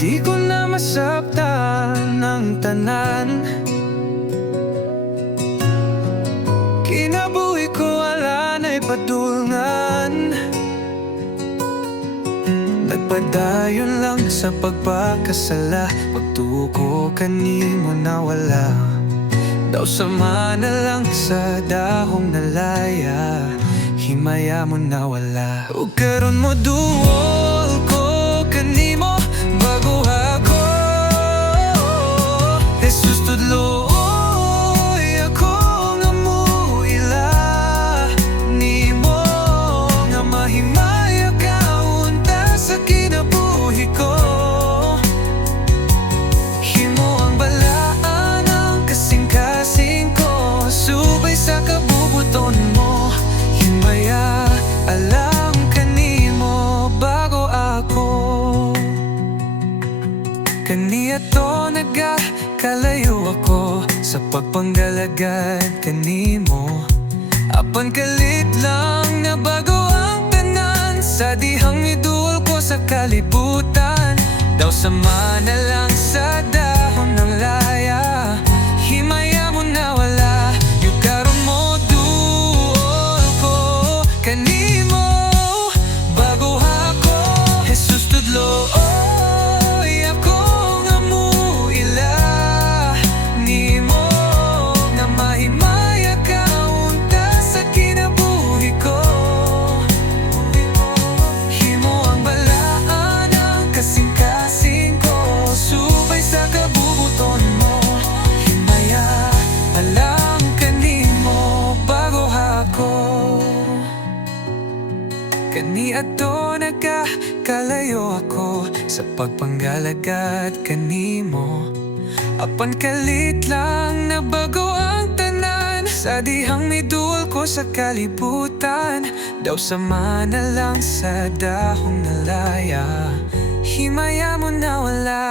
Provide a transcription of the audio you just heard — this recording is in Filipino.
Di ko na masabtan ng tanan. Kinabuhi ko wala na'y padulngan. Nagpadayon lang sa pagpakasala, pagtuko kanimo na wala. Daw sama na lang sa dahong nalaya, himaya mo na wala. Ug karon mo duol ko kanimo bago ako. Jesus tudloy ako nga muila nimo, nga mahimaya ka unta sa kinabuhi ko. Himo ang balaan ang kasing-kasing ko, subay sa kabubuton mo, himaya alam kanimo bago ako. Kaniadto nagakalayo ako sa pagpanggalagad kanimo. Apan kalit lang na bago ang tanan, sa dihang miduol ko sa kalibutan. Daw sama na lang sa dahon ng laya, himaya mo na wala. Yung karon mo duol ko kanimo bago ako. Jesus tudlo ako nga muila nimo, nga mahimaya ka unta sa kinabuhi ko. Himo ang balaan ang kasing-kasing ko, subay sa kabubuton mo, himaya alam kanimo bago ako. Kaniadto nagkakalayo ako sa pagpanggalagad kanimo. Apan kalit lang na bago ang tanan, sa dihang miduol ko sa kalibutan. Daw sama na lang sa dahong nalaya, himaya mo na wala.